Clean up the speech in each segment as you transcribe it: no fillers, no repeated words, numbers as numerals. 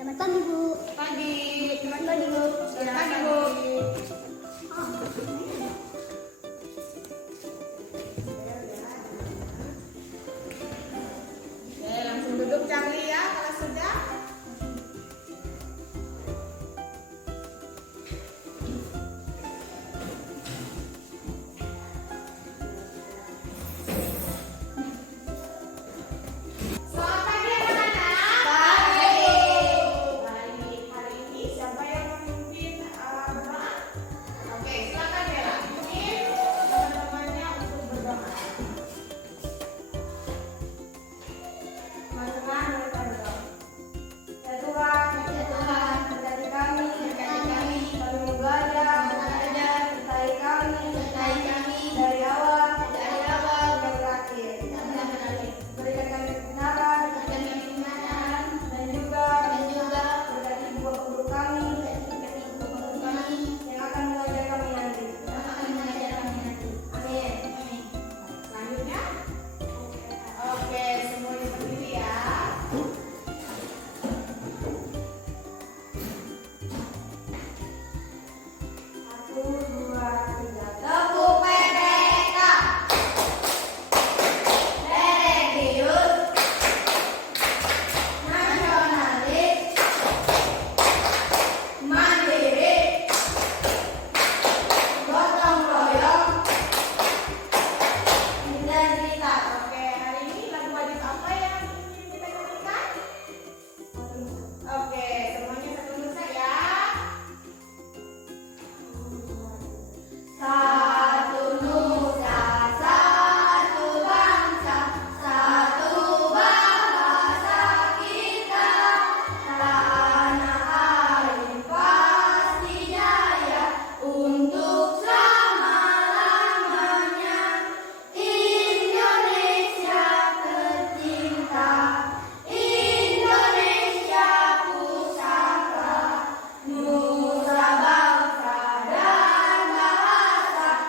Selamat pagi, Bu. Pagi. Selamat pagi, Bu. Selamat pagi, Bu. Oke, langsung duduk Charlie ya kalau sudah. Selamat pagi anak-anak. Baik, hari ini siapa yang memimpin berdoa? Oke, silakan Bella. Pimpin teman-temannya untuk berdoa. Teman-teman mereka berdoa. Ya Tuhan, berkati kami, kami belajar, sertai kami, dari awal sampai terakhir. Berikan kami kebenaran, dan juga berkati buah guru kami yang akan mengajar kami nanti. Amin. Selanjutnya, oke, semuanya berdiri ya. Satu, dua, tiga. Tepuk PPK. Religius, nasionalis, mandiri, gotong royong, integritas. Oke, hari ini lagu wajib apa yang ingin kita nyanyikan? Oke, semuanya satu nusa ya. Satu nusa, satu bangsa, satu bahasa kita. Tanah air pasti jaya untuk selama-lamanya. Indonesia tercinta, Indonesia pusaka, nusa bangsa dan bahasa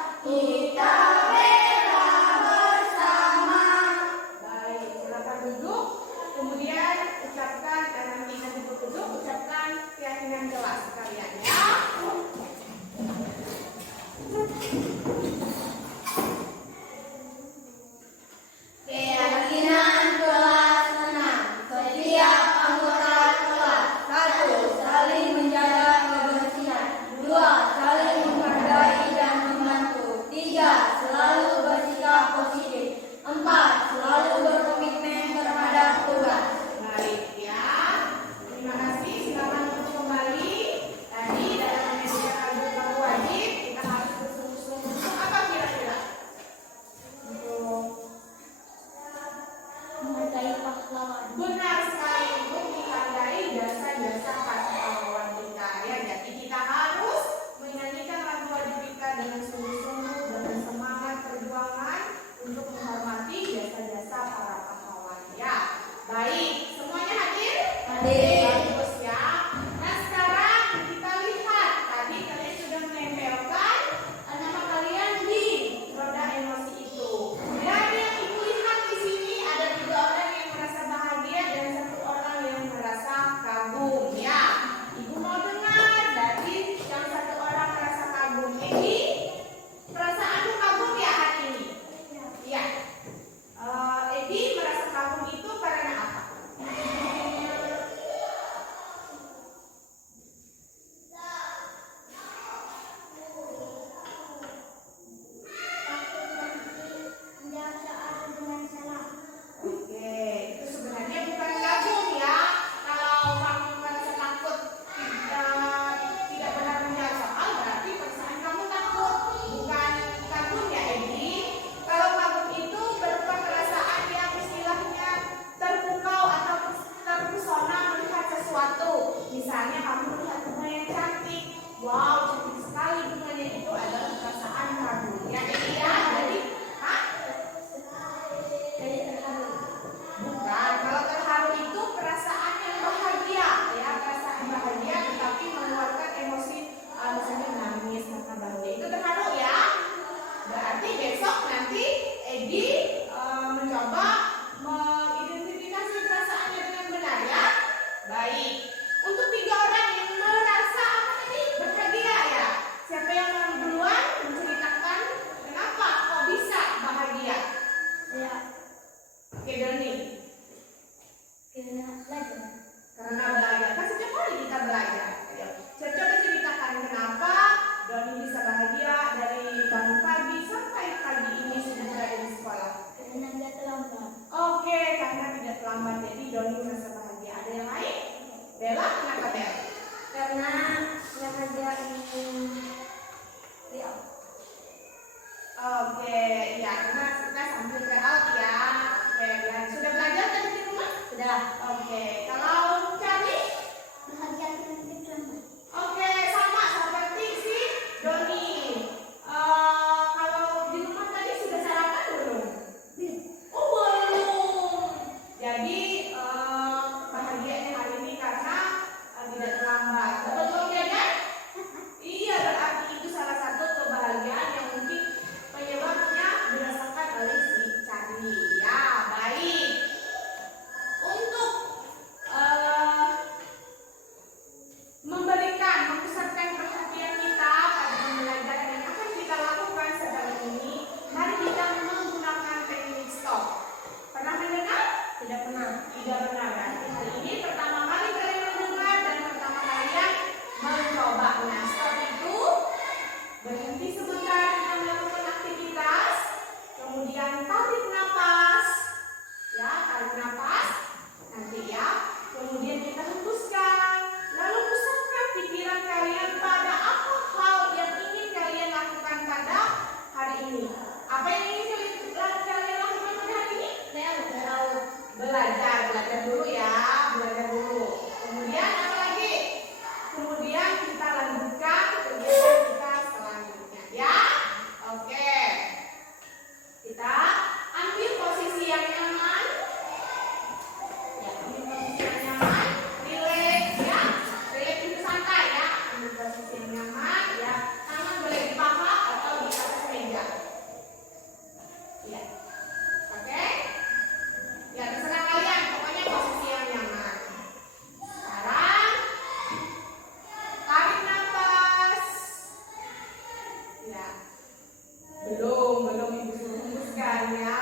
Belum Ibu suruh hembuskan ya.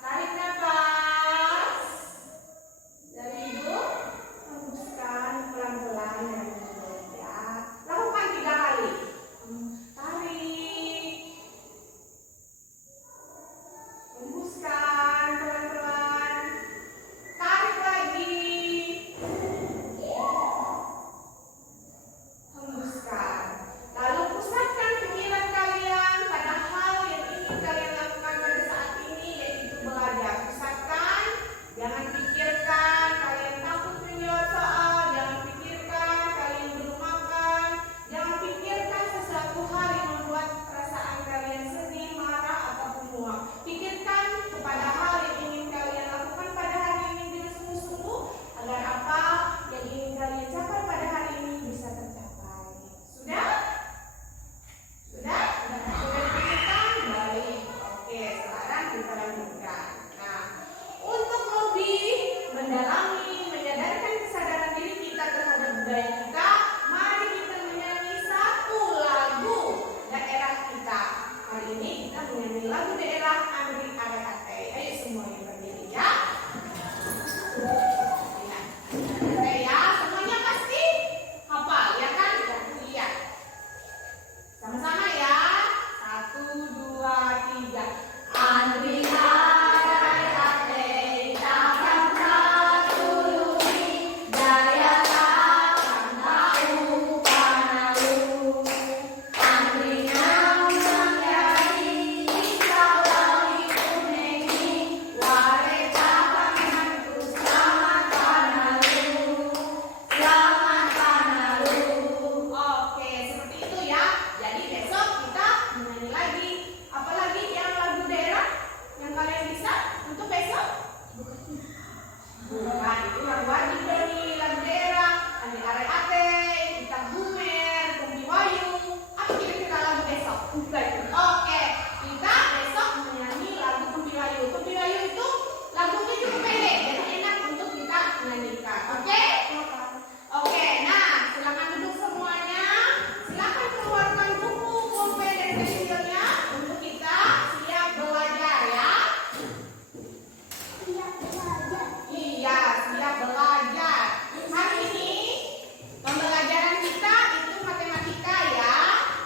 Tarik nafas. Dari Ibu hembuskan pelan-pelan dari mulut ya. Lakukan 3 kali. Tarik. Hembuskan pelan-pelan. Tarik lagi. Hembuskan. Lalu pusatkan pikiran kalian pada hal yang ingin kalian lakukan pada saat ini, yaitu belajar. Pusatkan, jangan pikirkan kalian takut menjawab soal, jangan pikirkan kalian belum makan, jangan pikirkan sesuatu hal yang membuat perasaan kalian sedih, marah, ataupun muak. Pikirkan kepada hal yang ingin kalian lakukan pada hari ini dengan sungguh-sungguh, agar apa yang ingin kalian capai pada hari ini bisa tercapai. Sudah? Sudah dipikirkan? Baik. Oke, sekarang kita lanjutkan. Nah, untuk lebih mendalami, menyadarkan kesadaran diri kita terhadap budaya kita, mari kita menyanyi satu lagu daerah kita. Hari ini kita menyanyi lagu daerah Andri Are-Ate. Ayo semuanya berdiri ya. Oke ya, semuanya pasti hafal ya kan? Lihat. Sama-sama ya. 1, 2, 3. Andri Are-Ate takkan tertulungi, daya takkan tahu panalu. Andri namang yari isawali kunengi, lare takkan hantu selamat panalu. Selamat panalu. Oke, seperti itu ya. Jadi besok kita menyanyi lagi. Apalagi yang lagu daerah yang kalian bisa untuk besok? Bukan, itu lagu wajib dari lagu daerah. Andri Are-Ate, kita Bumer, Kumpi Wayu. Apa kira-kira lagu besok? Oke, kita besok menyanyi lagu Kumpi Wayu. Kumpi Wayu itu lagunya cukup pendek, jadi enak untuk kita menyanyikan. Oke? Oke, nah silakan duduk semuanya. Silakan keluarkan buku, pulpen dan pensilnya untuk kita siap belajar ya. Iya, siap belajar. Hari ini pembelajaran kita itu matematika ya.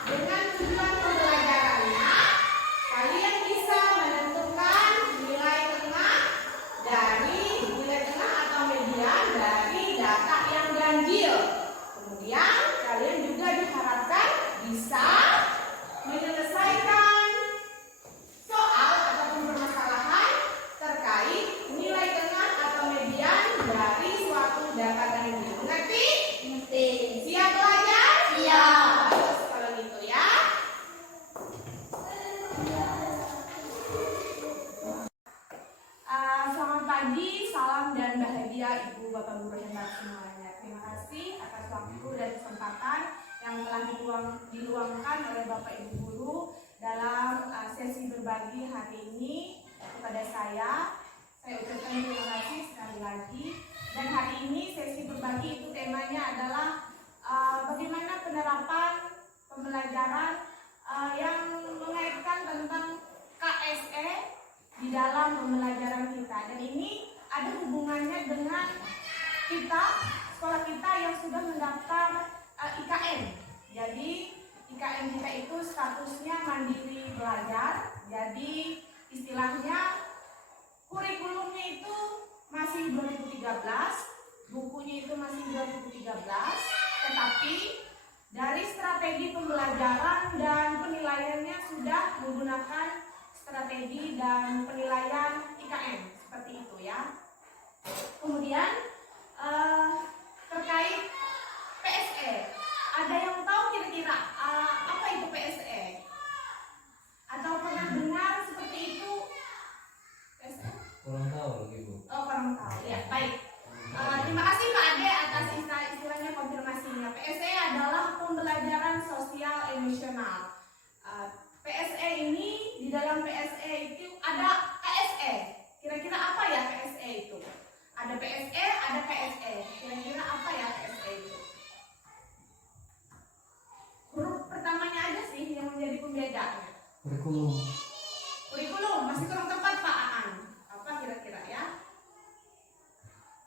Dengan tujuan pembelajarannya, kalian bisa menentukan nilai tengah atau median dari data yang ganjil. Kemudian kalian juga diharapkan bisa menyelesaikan soal ataupun permasalahan terkait nilai tengah atau median dari suatu data ganjil. Mengerti? Siap belajar? Siap. Bagus kalau gitu ya. Selamat pagi, salam dan bahagia Ibu Bapak Guru hebat semuanya. Terima kasih atas waktu dan kesempatan yang telah diluangkan oleh Bapak Ibu Guru dalam sesi berbagi hari ini kepada saya. Saya ucapkan terima kasih sekali lagi. Dan hari ini sesi berbagi itu temanya adalah bagaimana penerapan pembelajaran yang mengaitkan tentang KSE di dalam pembelajaran kita. Dan ini ada hubungannya dengan kita, sekolah kita yang sudah mendaftar IKN. Jadi IKN kita itu statusnya mandiri belajar. Jadi istilahnya kurikulumnya itu masih 2013, bukunya itu masih 2013, tetapi dari strategi pembelajaran dan penilaiannya sudah menggunakan strategi dan penilaian IKN seperti itu ya. Kemudian terkait PSE, ada yang tahu kira-kira apa itu PSE? Atau pernah dengar seperti itu? PSE? Kurang tahu lagi Bu. Oh, kurang tahu ya. Baik. Terima kasih Pak Ade atas istilahnya konfirmasinya. PSE adalah pembelajaran sosial emosional. PSE ini, di dalam PSE itu ada KSE. Kira-kira apa ya PSE itu? Ada PSE, ada KSE. Kira-kira apa ya PSE itu? Huruf pertamanya aja sih yang menjadi pembedanya. Kurikulum masih kurang tepat Pak Aan. Apa kira-kira ya?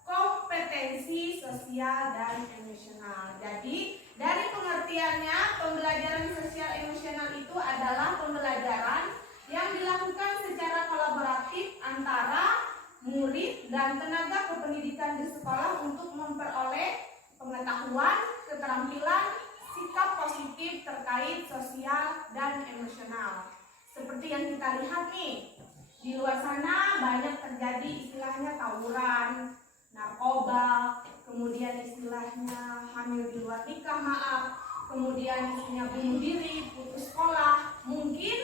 Kompetensi sosial dan emosional. Jadi dari pengertiannya, pembelajaran sosial emosional itu adalah pembelajaran yang dilakukan secara kolaboratif antara murid dan tenaga kependidikan di sekolah untuk memperoleh pengetahuan, keterampilan, sikap positif terkait sosial dan emosional. Seperti yang kita lihat nih, di luar sana banyak terjadi istilahnya tawuran, narkoba, kemudian istilahnya hamil di luar nikah, kemudian istilahnya bunuh diri, putus sekolah. Mungkin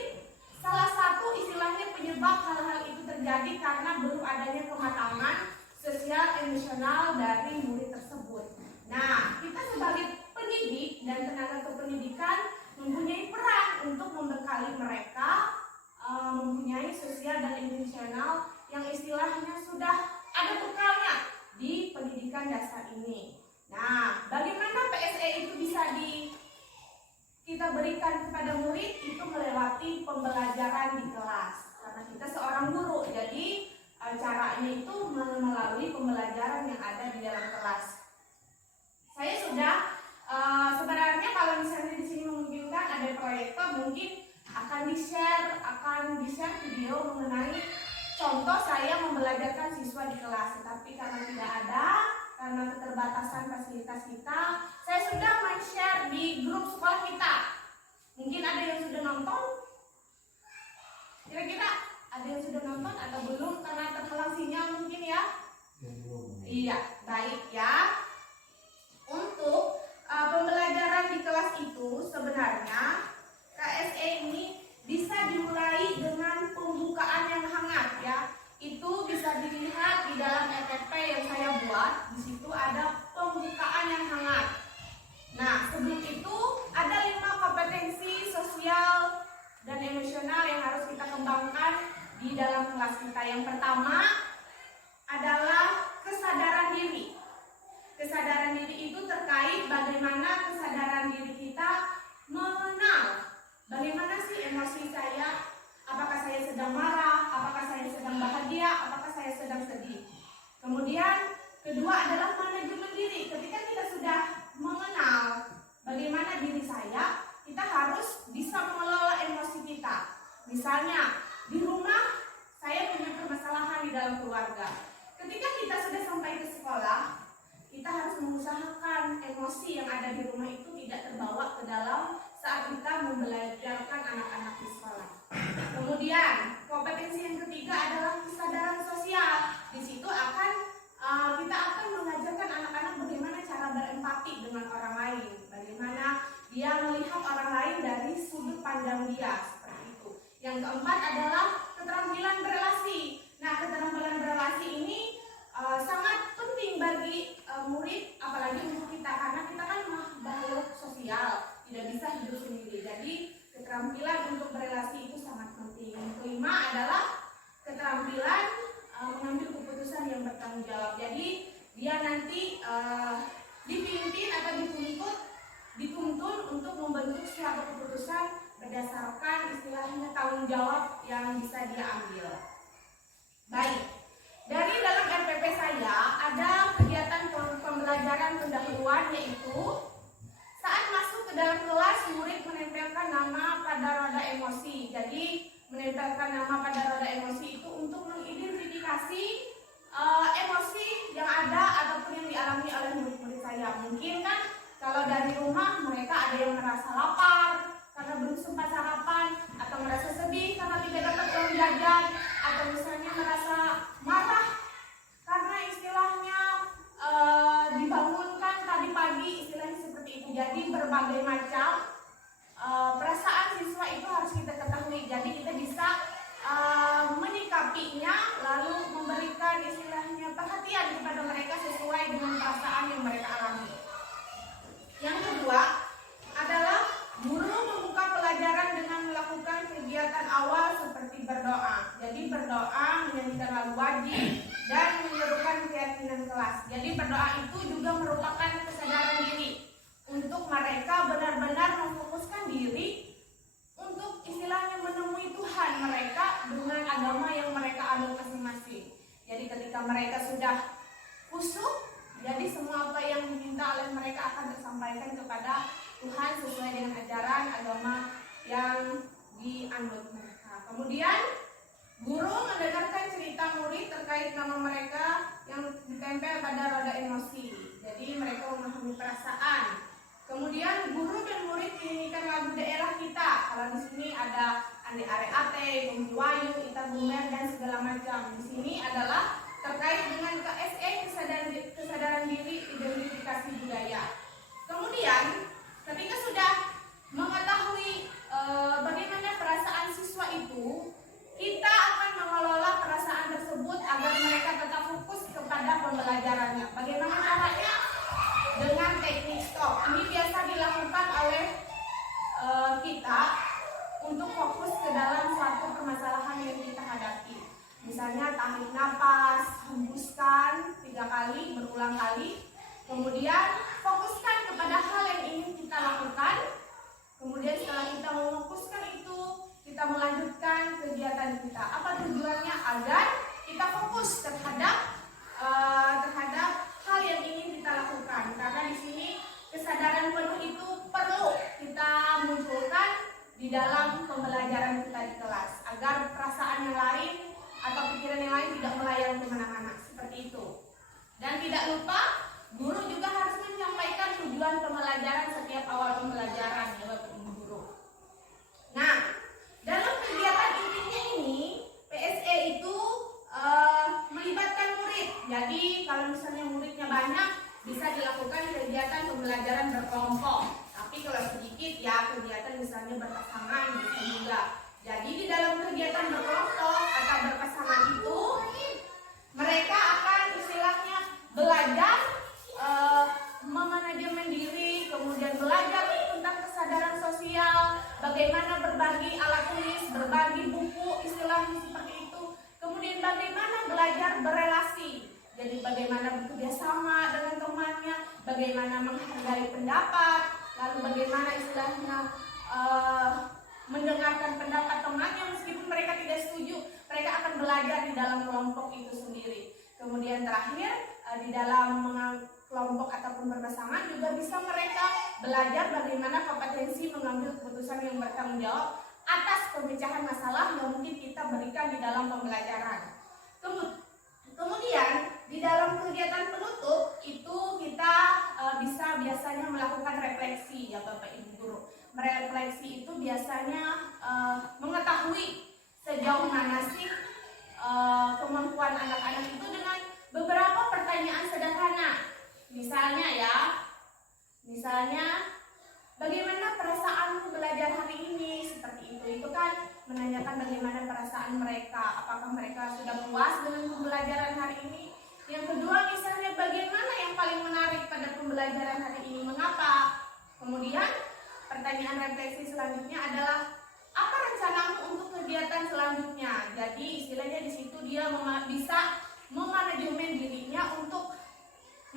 salah satu istilahnya penyebab hal-hal itu terjadi karena belum adanya kematangan sosial emosional dari murid tersebut. Nah, kita sebagai pendidik dan tenaga kependidikan mempunyai peran untuk membekali mereka mempunyai sosial dan emosional yang istilahnya sudah ada bekalnya di pendidikan dasar ini. Nah, bagaimana PSE itu bisa kita berikan kepada murid itu melewati pembelajaran di kelas. Karena kita seorang guru, jadi caranya itu melalui pembelajaran yang ada di dalam kelas. Saya sudah sebenarnya kalau misalnya di sini memungkinkan ada proyektor, mungkin akan di-share video mengenai contoh saya membelajarkan siswa di kelas. Tetapi karena tidak ada, karena keterbatasan fasilitas kita, saya sudah men-share di grup sekolah kita. Mungkin ada yang sudah nonton? Kira-kira ada yang sudah nonton atau belum karena terhalang sinyal mungkin ya? Iya, baik ya. Untuk pembelajaran di kelas itu sebenarnya KSE ini bisa dimulai dengan pembukaan yang hangat ya. Itu bisa dilihat di dalam EPP yang saya buat. Di situ ada pembukaan yang hangat. Nah, sebelum itu ada 5 kompetensi sosial dan emosional yang harus kita kembangkan di dalam kelas kita. Yang pertama adalah kesadaran diri. Kesadaran diri itu terkait bagaimana kesadaran diri kita mengenal bagaimana sih emosi saya, apakah saya sedang marah, apakah saya sedang bahagia, apakah saya sedang sedih. Kemudian kedua adalah manajemen diri. Ketika kita sudah mengenal bagaimana diri saya, kita harus bisa mengelola emosi kita. Misalnya di rumah saya punya permasalahan di dalam keluarga. Ketika kita sudah sampai ke sekolah, kita harus mengusahakan emosi yang ada di rumah itu tidak terbawa ke dalam saat kita membelajarkan anak-anak di sekolah. Kemudian kompetensi yang ketiga adalah kesadaran sosial. Di situ kita akan mengajarkan anak-anak bagaimana cara berempati dengan orang lain, bagaimana dia melihat orang lain dari sudut pandang dia, seperti itu. Yang keempat adalah keterampilan berelasi. Nah, keterampilan berelasi ini sangat penting bagi murid, apalagi untuk kita, karena kita kan makhluk sosial, tidak bisa hidup sendiri. Jadi keterampilan untuk berelasi itu sangat penting. Yang kelima adalah keterampilan mengambil keputusan yang bertanggung jawab. Jadi dia nanti dipimpin atau dituntun untuk membentuk suatu keputusan berdasarkan istilahnya tanggung jawab yang bisa dia ambil. Baik. Dari dalam RPP saya ada kegiatan pembelajaran pendahuluan, yaitu saat masuk ke dalam kelas murid menempelkan nama pada roda emosi. Jadi menempelkan nama pada roda emosi itu untuk mengidentifikasi emosi yang ada ataupun yang dialami oleh murid-murid saya. Mungkin kan kalau dari rumah mereka ada yang merasa lapar karena belum sempat sarapan, atau merasa sedih karena tidak dapat uang jajan, atau misalnya merasa marah karena istilahnya dibangunkan tadi pagi, istilahnya seperti itu. Jadi berbagai macam perasaan siswa itu harus kita ketahui. Jadi kita bisa menyikapinya, lalu memberikan istilahnya perhatian kepada mereka sesuai dengan perasaan yang mereka alami. Yang kedua adalah guru membuka pelajaran dengan melakukan kegiatan awal seperti berdoa. Jadi berdoa menyanyikan lagu wajib dan menyerukan keyakinan kelas. Jadi berdoa itu juga merupakan kesadaran diri untuk mereka benar-benar memfokuskan diri untuk istilahnya menemukan agama yang mereka anut masing-masing. Jadi ketika mereka sudah khusyuk, jadi semua apa yang diminta oleh mereka akan tersampaikan kepada Tuhan sesuai dengan ajaran agama yang dianut mereka. Kemudian guru mendengarkan cerita murid terkait nama mereka yang ditempel pada roda emosi. Jadi mereka memahami perasaan. Kemudian guru dan murid menyanyikan lagu daerah kita. Kalau di sini ada Ande Are Ate, Bumi Wayu, Ita Bumer dan segala macam. Di sini adalah terkait dengan KSE, kesadaran diri, identifikasi budaya. Kemudian ketika sudah mengetahui bagaimana perasaan siswa itu, kita akan mengelola perasaan tersebut agar mereka tetap fokus kepada pembelajarannya. Bagaimana caranya? Dengan teknik stop. Ini biasa dilakukan oleh kita untuk fokus ke dalam suatu permasalahan yang kita hadapi. Misalnya tarik napas, hembuskan 3 kali, berulang kali. Kemudian fokuskan kepada hal yang ingin kita lakukan. Kemudian setelah kita memfokuskan itu, kita melanjutkan kegiatan kita. Apa tujuannya? Agar kita fokus terhadap hal yang ingin kita lakukan. Karena di sini kesadaran penuh itu perlu kita munculkan di dalam pembelajaran kita di kelas, agar perasaan yang lain atau pikiran yang lain tidak melayang kemana-mana, seperti itu. Dan tidak lupa, guru juga harus menyampaikan tujuan pembelajaran setiap awal pembelajaran, ya Bapak Ibu guru. Nah, dalam kegiatan intinya ini, PSE itu melibatkan murid. Jadi kalau misalnya muridnya banyak, bisa dilakukan kegiatan pembelajaran berkelompok. Tapi kalau sedikit ya kegiatan misalnya berpasangan bisa juga. Jadi di dalam kegiatan berkelompok atau berpasangan itu, mereka akan istilahnya belajar memanajemen diri, kemudian belajar tentang kesadaran sosial, bagaimana berbagi alat tulis, berbagi buku, istilahnya seperti itu. Kemudian bagaimana belajar berelasi, jadi bagaimana bekerja sama dengan temannya, bagaimana menghargai pendapat, lalu bagaimana istilahnya mendengarkan pendapat temannya meskipun mereka tidak setuju, mereka akan belajar di dalam kelompok itu sendiri. Kemudian terakhir di dalam kelompok ataupun berpasangan juga bisa mereka belajar bagaimana kompetensi mengambil keputusan yang bertanggung jawab atas pemecahan masalah yang mungkin kita berikan di dalam pembelajaran. Kemudian di dalam kegiatan penutup itu kita bisa biasanya melakukan refleksi ya Bapak Ibu guru. Merefleksi itu biasanya mengetahui sejauh mana sih kemampuan anak-anak itu dengan beberapa pertanyaan sederhana. Misalnya bagaimana perasaanmu belajar hari ini, seperti itu. Itu kan menanyakan bagaimana perasaan mereka, apakah mereka sudah puas dengan pembelajaran hari ini. Yang kedua misalnya bagaimana yang paling menarik pada pembelajaran hari ini, mengapa. Kemudian pertanyaan refleksi selanjutnya adalah apa rencanamu untuk kegiatan selanjutnya. Jadi istilahnya di situ dia bisa memanajemen dirinya untuk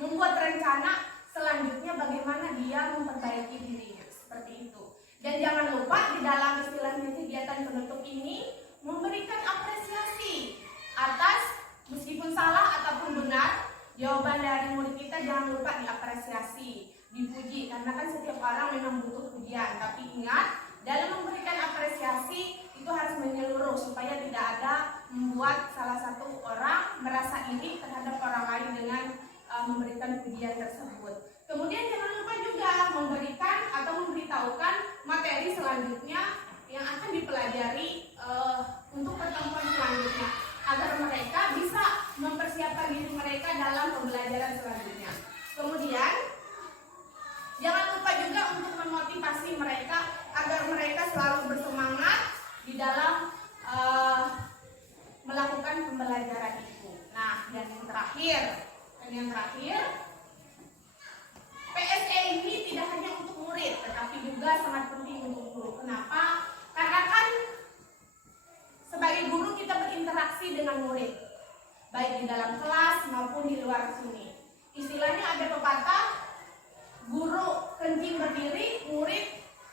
membuat rencana selanjutnya bagaimana dia memperbaiki dirinya, seperti itu. Dan jangan lupa di dalam istilahnya kegiatan penutup ini memberikan apresiasi atas meskipun salah ataupun benar jawaban dari murid kita, jangan lupa diapresiasi, dipuji, karena kan setiap orang memang butuh pujian. Tapi ingat, dalam memberikan apresiasi itu harus menyeluruh supaya tidak ada membuat salah satu orang merasa iri terhadap orang lain dengan memberikan pujian tersebut. Kemudian jangan lupa juga memberikan atau memberitahukan materi selanjutnya yang akan dipelajari untuk pertemuan selanjutnya, agar mereka bisa mempersiapkan diri mereka dalam pembelajaran selanjutnya. Kemudian jangan lupa juga untuk memotivasi mereka agar mereka selalu bersemangat di dalam melakukan pembelajaran itu. Nah, dan yang terakhir, PSE ini tidak hanya untuk murid, tetapi juga sangat penting untuk guru. Kenapa? Karena kan sebagai guru kita berinteraksi dengan murid, baik di dalam kelas maupun di luar sini. Istilahnya ada pepatah, guru kencing berdiri, murid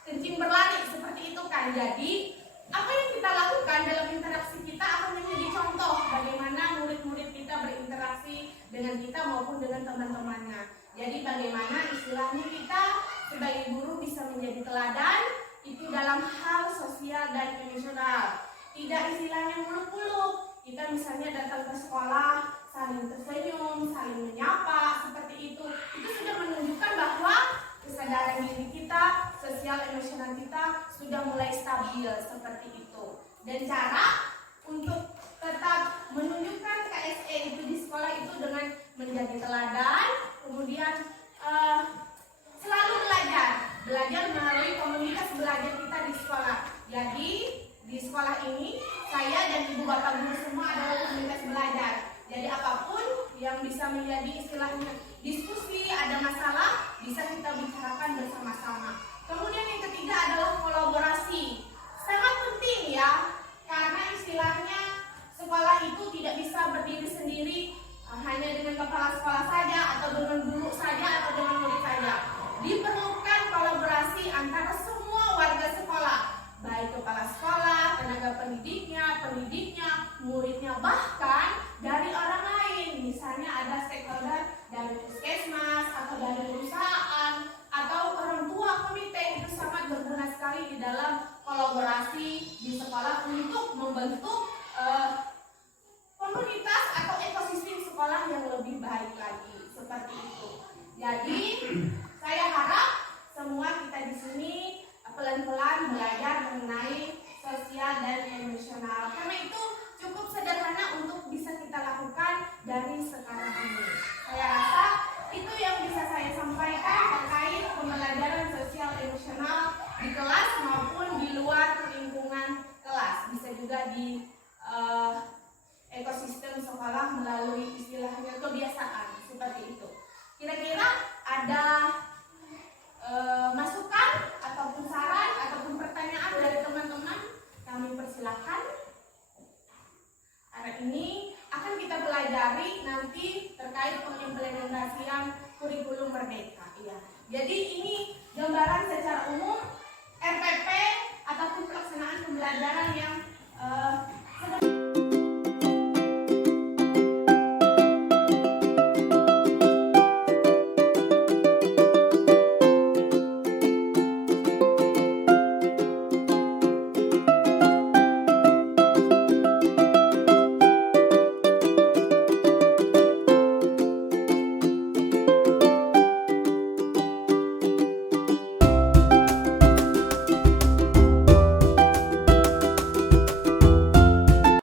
kencing berlari, seperti itu kan. Jadi apa yang kita lakukan dalam interaksi kita akan dengan kita maupun dengan teman-temannya. Jadi bagaimana istilahnya kita sebagai guru bisa menjadi teladan itu dalam hal sosial dan emosional. Tidak istilahnya muluk-muluk. Kita misalnya datang ke sekolah saling tersenyum, saling menyapa seperti itu. Itu sudah menunjukkan bahwa kesadaran diri kita, sosial emosional kita sudah mulai stabil seperti itu. Dan cara untuk tetap menunjukkan KSE itu di sekolah itu dengan menjadi teladan, kemudian selalu belajar melalui komunitas belajar kita di sekolah. Jadi di sekolah ini saya dan ibu bapak guru semua adalah komunitas belajar. Jadi apapun yang bisa menjadi istilahnya diskusi, ada masalah, bisa kita bicarakan bersama-sama. Kemudian yang ketiga adalah kolaborasi. Sangat penting ya, karena istilahnya sekolah itu tidak bisa berdiri sendiri hanya dengan kepala sekolah saja, atau dengan guru saja, atau dengan murid saja. Diperlukan kolaborasi antara semua warga sekolah, baik kepala sekolah, tenaga pendidiknya, muridnya, bahkan dari orang lain. Misalnya ada stakeholder dari puskesmas atau dari perusahaan atau orang tua komite. Itu sangat berguna sekali di dalam kolaborasi di sekolah untuk membentuk komunitas atau ekosistem sekolah yang lebih baik lagi seperti itu. Jadi saya harap semua kita di sini pelan-pelan belajar mengenai sosial dan emosional. Karena itu cukup sederhana untuk bisa kita lakukan dari sekarang ini. Saya rasa itu yang bisa saya sampaikan terkait pembelajaran sosial emosional di kelas maupun di luar lingkungan kelas. Bisa juga di ekosistem sekolah melalui istilahnya kebiasaan seperti itu. Kira-kira ada masukan ataupun saran ataupun pertanyaan dari teman-teman, kami persilahkan. Hari ini akan kita pelajari nanti terkait pengimplementasian kurikulum merdeka. Ya. Jadi